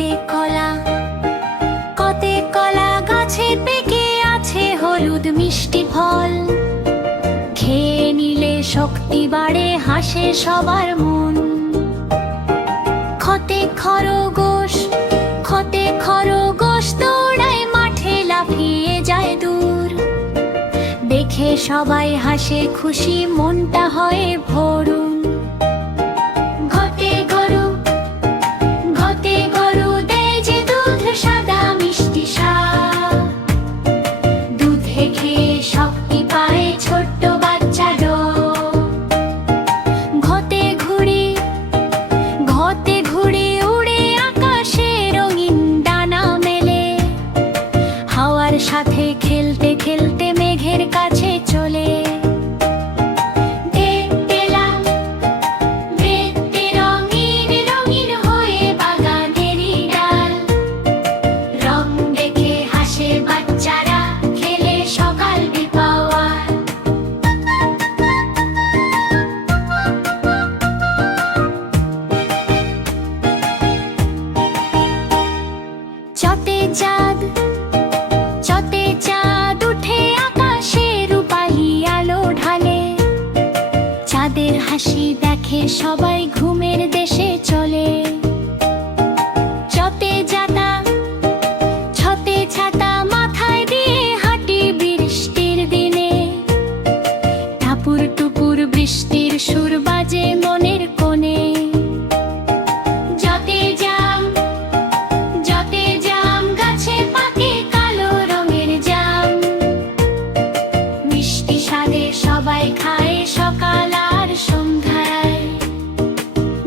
কতে কলা, কতে কলা গাছে পেকে আছে হলুদ মিষ্টি ফল। খেয়ে নিলে শক্তি বাড়ে, হাসে সবার মন। খতে খরগোশ, খতে খরগোশ দৌড়ায় মাঠে, লাফিয়ে যায় দূর। দেখে সবাই হাসে খুশি, মনটা হয় ভরুন। ঘতে গরু, ঘতে গরু দেয় যে দুধ, সাদা মিষ্টি শাক। দুধে খেয়ে শক্তি পায় ছোট্ট বাচ্চারা। ঘতে ঘুড়ি, ঘতে ঘুড়ি উড়ে আকাশে রঙিন ডানা মেলে। হাওয়ার সাথে খেলতে খেলতে মেঘের কাছে চলে। দেখতে রঙিন রঙিন হয়ে বাগানেরই ডাল। রং দেখে হাসে বাচ্চারা, খেলে সকাল বিপাওয়ার। চতে চাঁদ, চতে চাঁদ উঠে আকাশে, রূপালি আলো ঢালে। চাঁদের হাসি দেখে সবাই, ঘুমের দেশে চলে। চতে যাতা, ছতে ছাতা মাথায় দিয়ে হাঁটি বৃষ্টির দিনে। টাপুর টুপুর বৃষ্টির সুর বাজে মনের কোণে। যতে জাম, যতে জাম গাছে পাকে কালো রঙের জাম। মিষ্টি স্বাদে সবাই খায় সকাল আর সন্ধ্যায়।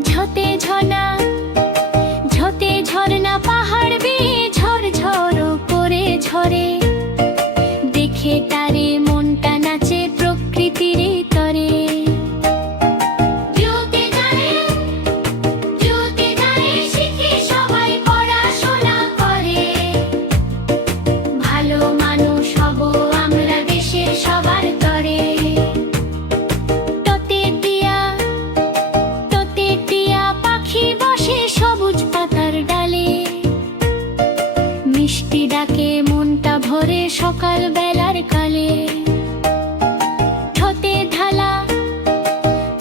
ঝতে ঝর্ণা, ঝতে ঝর্ণা পাহাড় বেয়ে ঝরঝর করে ঝরে। দেখে তারে মনটা নাচে প্রকৃতির তরে। জুতে গায়ে শিখে সবাই পড়াশোনা করে। ভালো মানুষ হব আমরা দেশের সবার তরে। ততে টিয়া, ততে টিয়া পাখি বসে সবুজ পাতার ডালে। মিষ্টি ডাকে মনটা ভরে সকাল বেলার কালে। ঠতে ঢালা,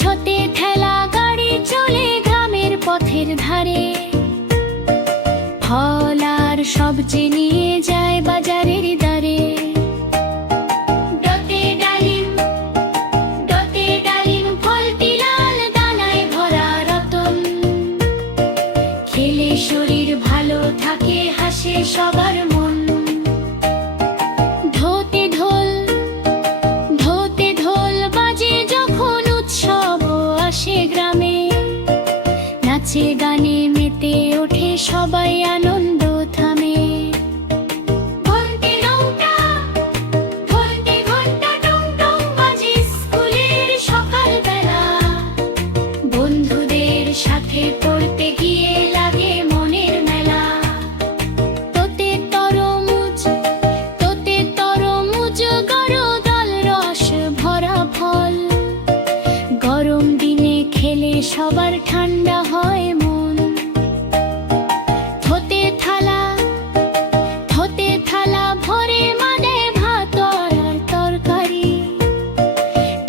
ঠতে ঠেলা গাড়ি চলে গ্রামের পথের ধারে। ফল আর সবজি নিয়ে যায় বাজারের দ্বারে। ডতে ডালিম, ডতে ডালিম ফলটি লাল, দানায় ভরা রতন। খেলে শরীর ভালো থাকে, হাসে সবার মন। ধোতে ঢোল, ধোতে ঢোল বাজে যখন উৎসব আসে গ্রামে। নাচে গানে মেতে ওঠে সবাই, আনন্দ থামে। ঘন্টে নৌকা, ঘন্টে ঘন্টা টং টং বাজে স্কুলের সকালবেলা। বন্ধুদের সাথে পড়তে গিয়ে লাগে মনের মেলা। তোতে তরমুজ, তোতে তরমুজ গড় দল, রস ভরা ফল। গরম দিনে খেলে সবার ঠান্ডা হয় মন। থতে থালা, থতে থালা ভরে মানে ভাত আর তরকারি।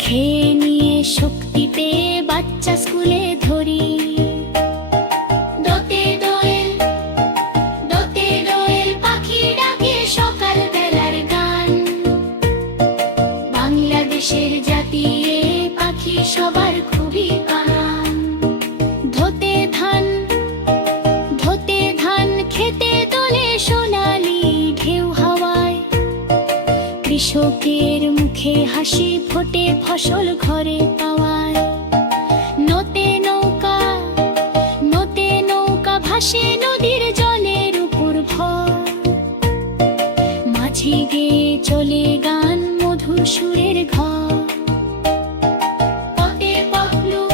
খেয়ে নিয়ে শক্তি পেয়ে বাচ্চা স্কুলে ধরি। দোতে দোয়েল, দোতে দোয়েল পাখি ডাকে সকাল বেলার গান। বাংলাদেশের জাতীয় পাখি সবার খুবই কান। ধোতে ধান, ধোতে ধান খেতে দোলে সোনালি ঢেউ হাওয়ায়। কৃষকের মুখে হাসি ফোটে ফসল ঘরে পাওয়ায়। নতে নৌকা, নতে নৌকা ভাসে নদীর জলের উপর ভর। মাঝি গেয়ে চলে গান, মধুর সুরের ঘর। পথে পথলু,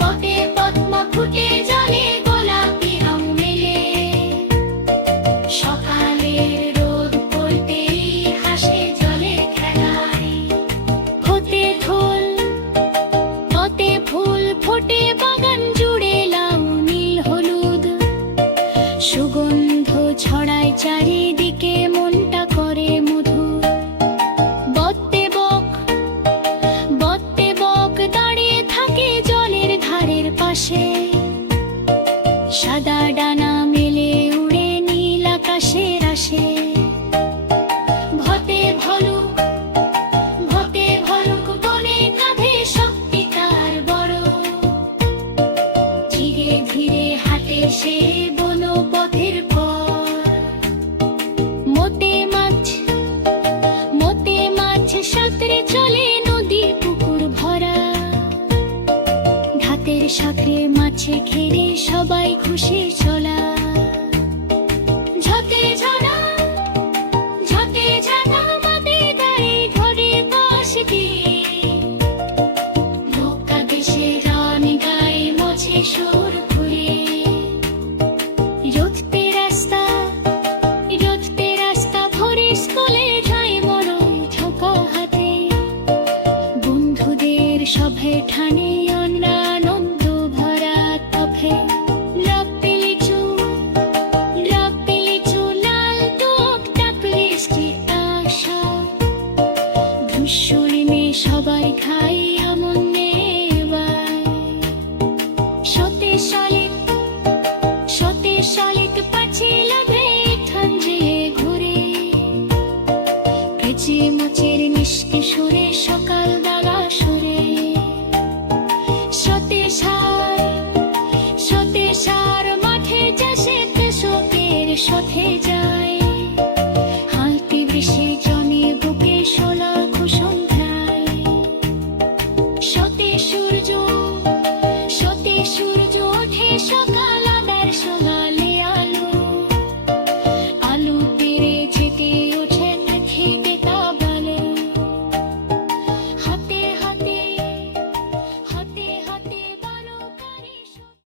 পথে পদ্মা ফুটে জলে গোলাপি রং মেলে। সকালের রোদ পড়তেই হাসে জলে খেলায়। হতে ঢোল, হতে ফুল ফোটে বাগান জুড়ে লাউ নীল হলুদ। সাদা ডানা মেলে উড়ে নীল আকাশের আসে ভতে ভলুক বনে কাঁধে শক্তি তার বড় ধীরে ধীরে হাঁটে সে বনপথের পর মোতে মাছ সাঁতরে চলে নদী পুকুর ভরা ঘাতের সাঁতরে মাছে ঘিরে সবাই খুশি চলা ঝতে ঝানা মাদে গায়ে ঘরে পাশ দিয়ে নৌকা দেশে গান গায়ে মছে সুর ঘুরে রোদতে রাস্তা ভরে স্কুলে যায় মরণ ঝোঁকা হাতে বন্ধুদের সভে ঠানে আমরা আনন্দ ভরা তফে রাপ্পে লিচু লাল টক টাকলে আশা ধূসর মে সবাই খাই আমন নেবায় সতে শালিক পাছে লাগে ঠান্ডে ঘুরে কেচে মোচের নিষ্কে সুরে সকাল দাগা সুরে সতে সার মাঠে যাসে কৃষকের সাথে যায় হালতি বৃষ্টি জনে বুকে সোলা সন্ধ্যায় সতে সূর্য ওঠে সকাল আদার সোলা